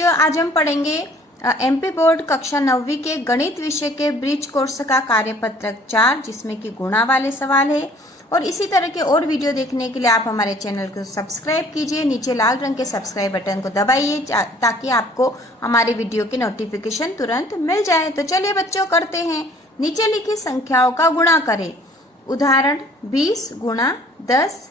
बच्चों, आज हम पढ़ेंगे एमपी बोर्ड कक्षा 9वीं के गणित विषय के ब्रिज कोर्स का कार्यपत्रक 4, जिसमें कि गुणा वाले सवाल है। और इसी तरह के और वीडियो देखने के लिए आप हमारे चैनल को सब्सक्राइब कीजिए। नीचे लाल रंग के सब्सक्राइब बटन को दबाइए ताकि आपको हमारे वीडियो की नोटिफिकेशन तुरंत मिल जाए। तो चलिए बच्चों, करते हैं। नीचे लिखी संख्याओं का गुणा करें। उदाहरण 20 गुणा 10।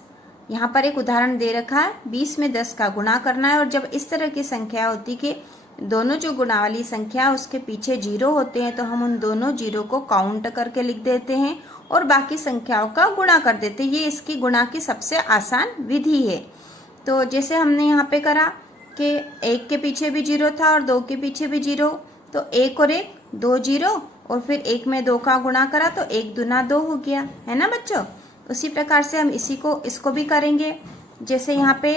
यहाँ पर एक उदाहरण दे रखा है, 20 में 10 का गुणा करना है। और जब इस तरह की संख्या होती कि दोनों जो गुणा वाली संख्या उसके पीछे जीरो होते हैं, तो हम उन दोनों जीरो को काउंट करके लिख देते हैं और बाकी संख्याओं का गुणा कर देते हैं। ये इसकी गुणा की सबसे आसान विधि है। तो जैसे हमने यहाँ पे करा कि 1 के पीछे भी जीरो था और 2 के पीछे भी जीरो, तो 1 और 1 2 जीरो, और फिर 1 में 2 का गुणा करा तो 1 दूना 2 हो गया, है ना बच्चों। उसी प्रकार से हम इसको भी करेंगे। जैसे यहाँ पे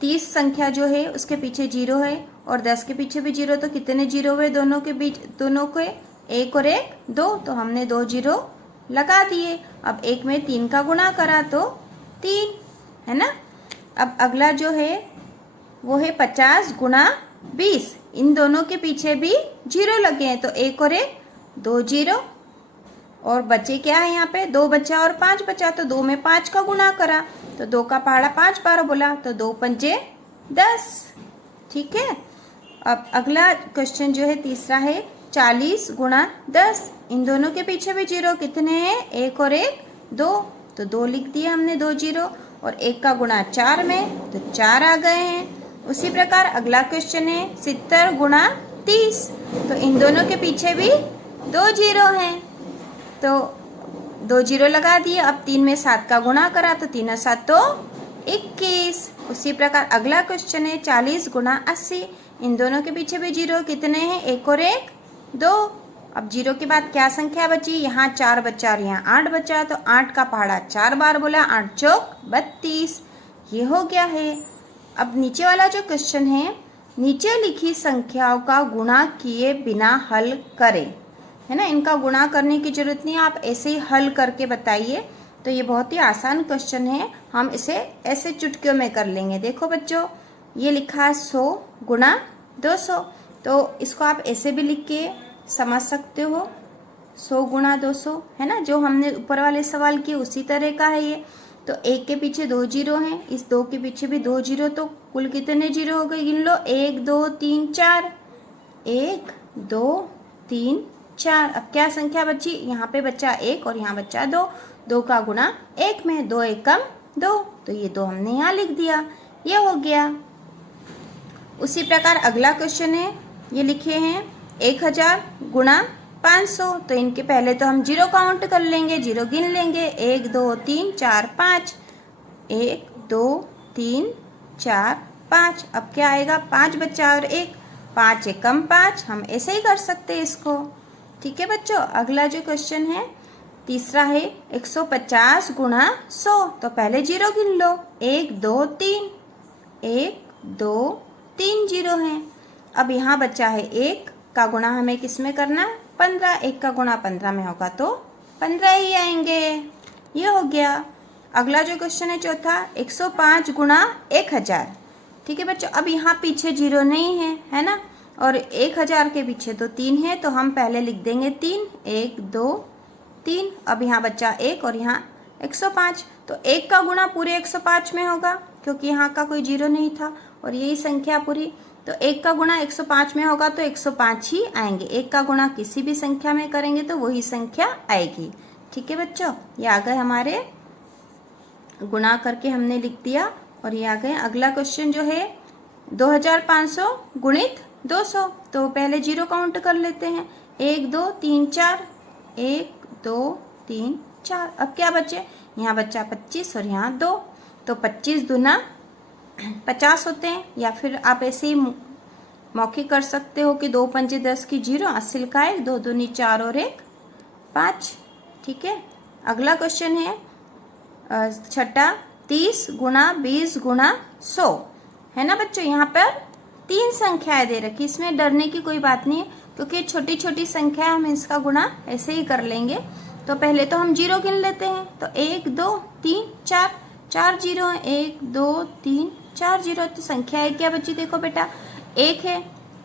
30 संख्या जो है उसके पीछे जीरो है और 10 के पीछे भी जीरो, तो कितने जीरो हुए दोनों के बीच, दोनों के 1 और 1 2, तो हमने 2 जीरो लगा दिए। अब 1 में 3 का गुणा करा तो 3, है ना। अब अगला जो है वो है 50 गुणा 20। इन दोनों के पीछे भी जीरो लगे हैं, तो 1 और 1 2 जीरो, और बचे क्या है यहाँ पे 2 बचा और 5 बचा, तो 2 में 5 का गुणा करा तो 2 का पहाड़ा 5 बार बोला, तो 2 पंजे 10। ठीक है। अब अगला क्वेश्चन जो है तीसरा है 40 गुणा 10। इन दोनों के पीछे भी जीरो, कितने हैं 1 और 1 2, तो 2 लिख दिया हमने 2 जीरो, और 1 का गुणा 4 में, तो 4 आ गए हैं। उसी प्रकार अगला क्वेश्चन है 70 गुणा 30। तो इन दोनों के पीछे भी 2 जीरो हैं, तो 2 जीरो लगा दिए। अब 3 में 7 का गुणा करा तो 3 और 7 तो 21। उसी प्रकार अगला क्वेश्चन है 40 गुणा 80। इन दोनों के पीछे भी जीरो, कितने हैं 1 और 1 2। अब जीरो के बाद क्या संख्या बची, यहाँ 4 बचा और यहाँ 8 बचा, तो 8 का पहाड़ा 4 बार बोला, 8 चौक 32। ये हो गया है। अब नीचे वाला जो क्वेश्चन है, नीचे लिखी संख्याओं का गुणा किए बिना हल करें, है ना। इनका गुणा करने की जरूरत नहीं, आप ऐसे ही हल करके बताइए। तो ये बहुत ही आसान क्वेश्चन है, हम इसे ऐसे चुटकियों में कर लेंगे। देखो बच्चों, ये लिखा है 100 गुणा 200, तो इसको आप ऐसे भी लिख के समझ सकते हो, 100 गुणा 200, है ना। जो हमने ऊपर वाले सवाल किए उसी तरह का है ये। तो 1 के पीछे 2 जीरो हैं, इस 2 के पीछे भी 2 जीरो, तो कुल कितने जीरो हो गए, गिन लो 1 2 3 4, 1 2 3 4। अब क्या संख्या बची, यहाँ पे बचा 1 और यहाँ बचा 2, 2 का गुणा 1 में, 2 एकम 2, तो ये 2 हमने यहाँ लिख दिया, ये हो गया। उसी प्रकार अगला क्वेश्चन है, ये लिखे हैं 1000 गुणा 500। तो इनके पहले तो हम जीरो काउंट कर लेंगे, जीरो गिन लेंगे, 1 2 3 4 5, 1 2 3 4 5। अब क्या आएगा, 5 बचा और 1, 5 एकम 5। हम ऐसे ही कर सकते हैं इसको। ठीक है बच्चों। अगला जो क्वेश्चन है तीसरा है 150 गुणा 100। तो पहले जीरो गिन लो, 1 2 3, 1 2 3 जीरो हैं। अब यहाँ बचा है 1 का गुणा हमें किस में करना है, 15। 1 का गुणा 15 में होगा तो 15 ही आएंगे, ये हो गया। अगला जो क्वेश्चन है चौथा 105 गुणा 1000। ठीक है बच्चों। अब यहाँ पीछे जीरो नहीं है, है ना, और 1000 के पीछे तो 3 है, तो हम पहले लिख देंगे 3, 1 2 3। अब यहाँ बचा 1 और यहाँ 105, तो 1 का गुणा पूरे 105 में होगा, क्योंकि यहाँ का कोई जीरो नहीं था और यही संख्या पूरी। तो 1 का गुणा 105 में होगा तो 105 ही आएंगे। 1 का गुणा किसी भी संख्या में करेंगे तो वही संख्या आएगी। ठीक है बच्चों, ये आ गए हमारे, गुणा करके हमने लिख दिया और ये आ गए। अगला क्वेश्चन जो है 2500 गुणित 200। तो पहले जीरो काउंट कर लेते हैं, 1 2 3 4, 1 2 3 4। अब क्या बचे, यहाँ बचा 25 और यहाँ 2, तो 25 दूना 50 होते हैं। या फिर आप ऐसे ही मौखिक कर सकते हो कि 2 पंजे 10 की जीरो, 80 लिखा है, 2 दूनी 4 और 1 5। ठीक है। अगला क्वेश्चन है छठा 30 गुणा 20 गुणा 100, है ना बच्चों। यहाँ पर 3 संख्याएं दे रखी, इसमें डरने की कोई बात नहीं है, क्योंकि छोटी छोटी संख्या हम इसका गुणा ऐसे ही कर लेंगे। तो पहले तो हम जीरो गिन लेते हैं, तो 1 2 3 4, 4 जीरो है, 1 2 3 4 जीरो। तो संख्या है क्या बच्ची, देखो बेटा 1 है,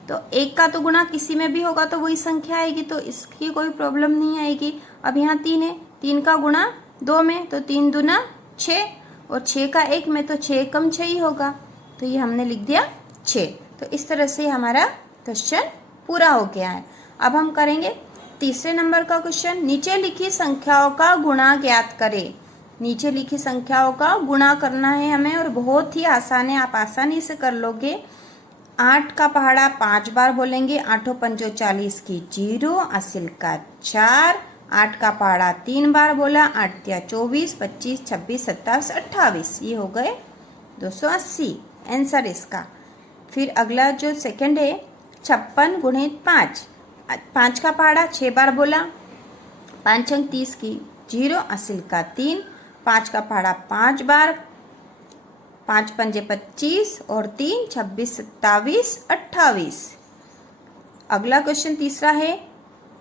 तो 1 का तो गुणा किसी में भी होगा तो वही संख्या आएगी, तो इसकी कोई प्रॉब्लम नहीं आएगी। अब यहाँ 3 है, 3 का गुणा 2 में तो 3 दूना 6 और 6 का 1 में तो 6 कम 6 ही होगा, तो ये हमने लिख दिया 6। तो इस तरह से हमारा क्वेश्चन पूरा हो गया है। अब हम करेंगे तीसरे नंबर का क्वेश्चन। नीचे लिखी संख्याओं का गुणा ज्ञात करें। नीचे लिखी संख्याओं का गुणा करना है हमें और बहुत ही आसान है, आप आसानी से कर लोगे। 8 का पहाड़ा 5 बार बोलेंगे, 8 पंजो 40 की 0, असिल का 4। 8 का पहाड़ा 3 बार बोला, 8 या 24, 25, 26, 27, 28, ये हो गए 280 आंसर इसका। फिर अगला जो सेकंड है 56 गुणित 5। 5 का पहाड़ा 6 बार बोला, 5 अंक 30 की 0, असिल का 3। 5 का पहाड़ा 5 बार, 5 पंजे 25 और 3 26, 27, 28। अगला क्वेश्चन तीसरा है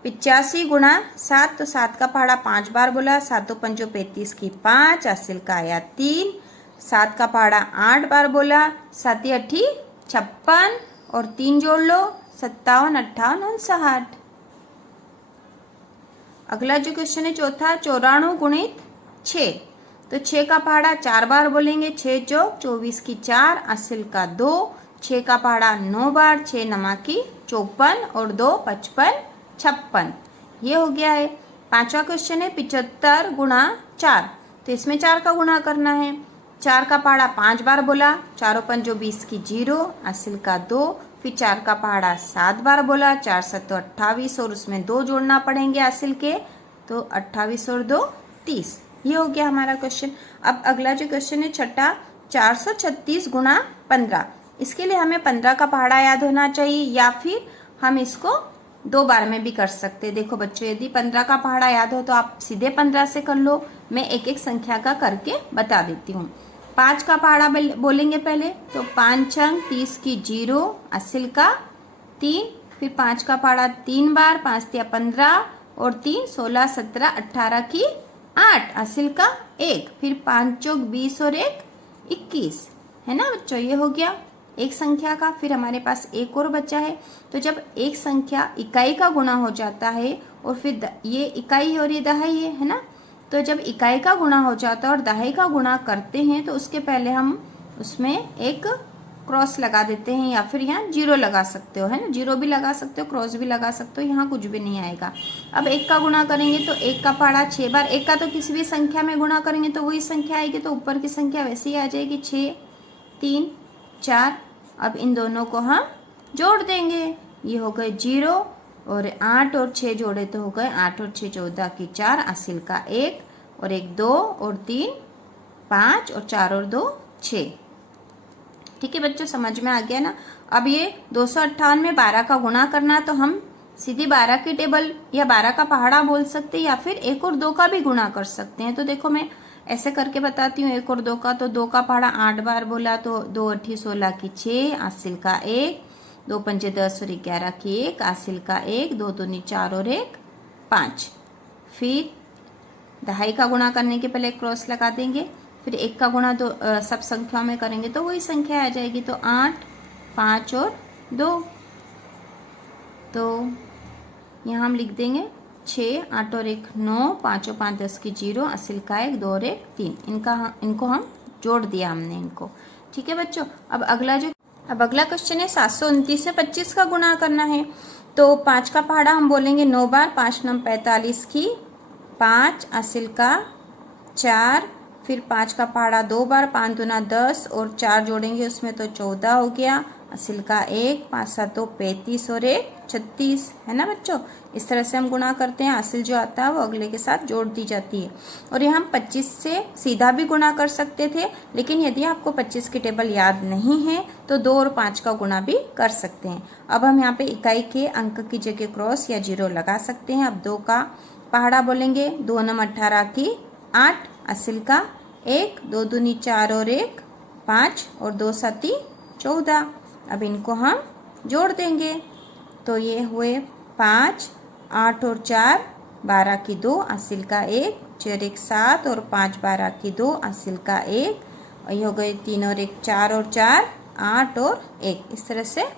85 गुणा 7। तो 7 का पहाड़ा 5 बार बोला, 7 पंजो 35 की 5, असिल का आया 3। 7 का पहाड़ा 8 बार बोला, 7 8 56 और 3 जोड़ लो 57, 58, 59। अगला जो क्वेश्चन है चौथा 94 गुणित 6। तो 6 का पहाड़ा 4 बार बोलेंगे, 6 चौक 24 की 4, असिल का 2। 6 का पहाड़ा 9 बार, 6 नमा की 54 और 2 55, 56। ये हो गया है। पांचवा क्वेश्चन है 75 गुणा 4। तो इसमें 4 का गुणा करना है। 4 का पहाड़ा 5 बार बोला, 4 पंजो 20 की 0, असिल का 2। फिर 4 का पहाड़ा 7 बार बोला, 4 7 28 और उसमें 2 जोड़ना पड़ेंगे असिल के, तो 28 और 2 30। ये हो गया हमारा क्वेश्चन। अब अगला जो क्वेश्चन है छठा 436 गुणा 15। इसके लिए हमें 15 का पहाड़ा याद होना चाहिए या फिर हम इसको 2 बार में भी कर सकते हैं। देखो बच्चों, यदि 15 का पहाड़ा याद हो तो आप सीधे 15 से कर लो, मैं एक एक संख्या का करके बता देती हूँ। 5 का पहाड़ा बोलेंगे पहले, तो 5 अंक 30 की 0, असिल का 3। फिर 5 का पहाड़ा 3 बार, 5 या 15 और 3 16, 17, 18 की 8, असिल का 1। फिर 5 चौक 20 और 1 21, है ना बच्चों, ये हो गया एक संख्या का। फिर हमारे पास एक और बचा है। तो जब एक संख्या इकाई का गुणा हो जाता है और फिर ये इकाई और ये दहाई है ना, तो जब इकाई का गुणा हो जाता है और दहाई का गुणा करते हैं तो उसके पहले हम उसमें एक क्रॉस लगा देते हैं या फिर यहाँ 0 लगा सकते हो, है ना, 0 भी लगा सकते हो, क्रॉस भी लगा सकते हो, यहाँ कुछ भी नहीं आएगा। अब 1 का गुणा करेंगे तो 1 का पहाड़ा 6 बार, 1 का तो किसी भी संख्या में गुणा करेंगे तो वही संख्या आएगी, तो ऊपर की संख्या वैसे ही आ जाएगी 6 3 4। अब इन दोनों को हम जोड़ देंगे, ये हो गए 0 और 8 और 6 जोड़े तो हो गए 8 और 6 14 की 4, असिल का 1 और 1 2 और 3 5 और 4 और 2 6। ठीक है बच्चों, समझ में आ गया ना। अब ये 258 में 12 का गुणा करना है तो हम सीधी 12 की टेबल या 12 का पहाड़ा बोल सकते हैं या फिर 1 और 2 का भी गुणा कर सकते हैं। तो देखो मैं ऐसे करके बताती हूँ। 1 और 2 का, तो 2 का पहाड़ा 8 बार बोला तो 2 8 16 की 6, असिल का 1। 2 पंजे 10 और 11 की 1, असिल का 1। 2 दूनी 4 और 1 5। फिर दहाई का गुणा करने के पहले क्रॉस लगा देंगे। फिर 1 का गुणा दो सब संख्याओं में करेंगे तो वही संख्या आ जाएगी, तो 8 5 और 2। तो यहाँ हम लिख देंगे 6 8 और 1 9, 5 और 5 10 की 0, असिल का 1 2 और 1 3। इनको हम जोड़ दिया हमने इनको। ठीक है बच्चों, अब अगला क्वेश्चन है 729 से 25 का गुणा करना है। तो 5 का पहाड़ा हम बोलेंगे 9 बार, 5 9 45 की 5, असिल का 4। फिर 5 का पहाड़ा 2 बार, 5 दूना 10 और 4 जोड़ेंगे उसमें तो 14 हो गया, असिल का 1। 5 7 35 और 1 36, है ना बच्चों। इस तरह से हम गुणा करते हैं, असिल जो आता है वो अगले के साथ जोड़ दी जाती है। और ये हम 25 से सीधा भी गुणा कर सकते थे, लेकिन यदि आपको 25 की टेबल याद नहीं है तो 2 और 5 का गुणा भी कर सकते हैं। अब हम यहाँ पे इकाई के अंक की जगह क्रॉस या 0 लगा सकते हैं। अब 2 का पहाड़ा बोलेंगे, 2 9 18 की 8, असिल का 1। 2 दूनी 4 और 1 5 और 2 7 14। अब इनको हम जोड़ देंगे तो ये हुए 5 8 और 4 12 की 2, असिल का 1। 4 1 7 और 5 12 की 2, असिल का 1। और ये हो गए 3 और 1 4 और 4 8 और 1। इस तरह से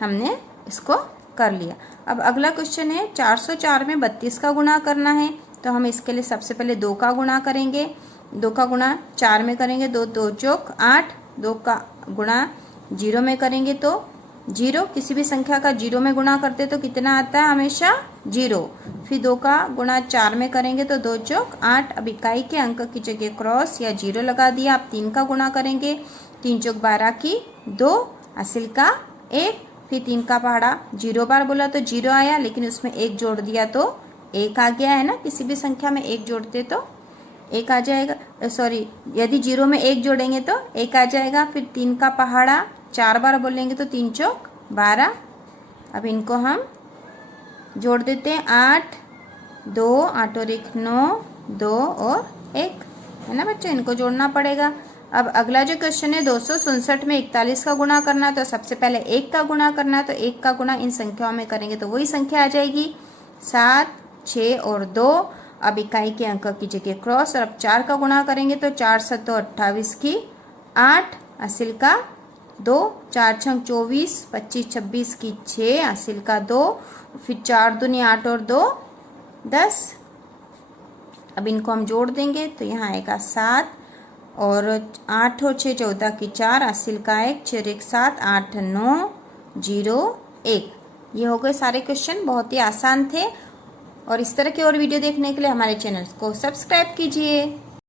हमने इसको कर लिया। अब अगला क्वेश्चन है 404 में 32 का गुणा करना है। तो हम इसके लिए सबसे पहले 2 का गुणा करेंगे। 2 का गुणा 4 में करेंगे, 2 2 चौक 8। 2 का गुणा 0 में करेंगे तो 0। किसी भी संख्या का 0 में गुणा करते तो कितना आता है? हमेशा 0। फिर 2 का गुणा 4 में करेंगे तो 2 चौक 8। अब इकाई के अंक की जगह क्रॉस या 0 लगा दिया। अब 3 का गुणा करेंगे, 3 चौक 12 की 2, हासिल का 1। फिर 3 का पहाड़ा 0 बार बोला तो 0 आया, लेकिन उसमें 1 जोड़ दिया तो 1 आ गया है ना। किसी भी संख्या में 1 जोड़ते तो 1 आ जाएगा। सॉरी, यदि 0 में 1 जोड़ेंगे तो 1 आ जाएगा। फिर 3 का पहाड़ा 4 बार बोलेंगे तो 3 चौक 12। अब इनको हम जोड़ देते हैं, 8 2 8 और 1 9, 2 और 1 है ना बच्चों, इनको जोड़ना पड़ेगा। अब अगला जो क्वेश्चन है 267 में 41 का गुणा करना है। तो सबसे पहले 1 का गुणा करना है। तो 1 का गुणा इन संख्याओं में करेंगे तो वही संख्या आ जाएगी 7 6 और 2। अब इकाई के अंक की जगह क्रॉस। और अब 4 का गुणा करेंगे तो 4 7 28 की 8, हासिल का 2। 4 6 24, 25 26 की 6, हासिल का 2। फिर 4 दूनी 8 और 2 10। अब इनको हम जोड़ देंगे तो यहाँ आएगा 7 और 8 और 6 14 की 4, हासिल का 1, 6 और 1 7, 8 9 0 1। ये हो गए सारे क्वेश्चन, बहुत ही आसान थे। और इस तरह के और वीडियो देखने के लिए हमारे चैनल को सब्सक्राइब कीजिए।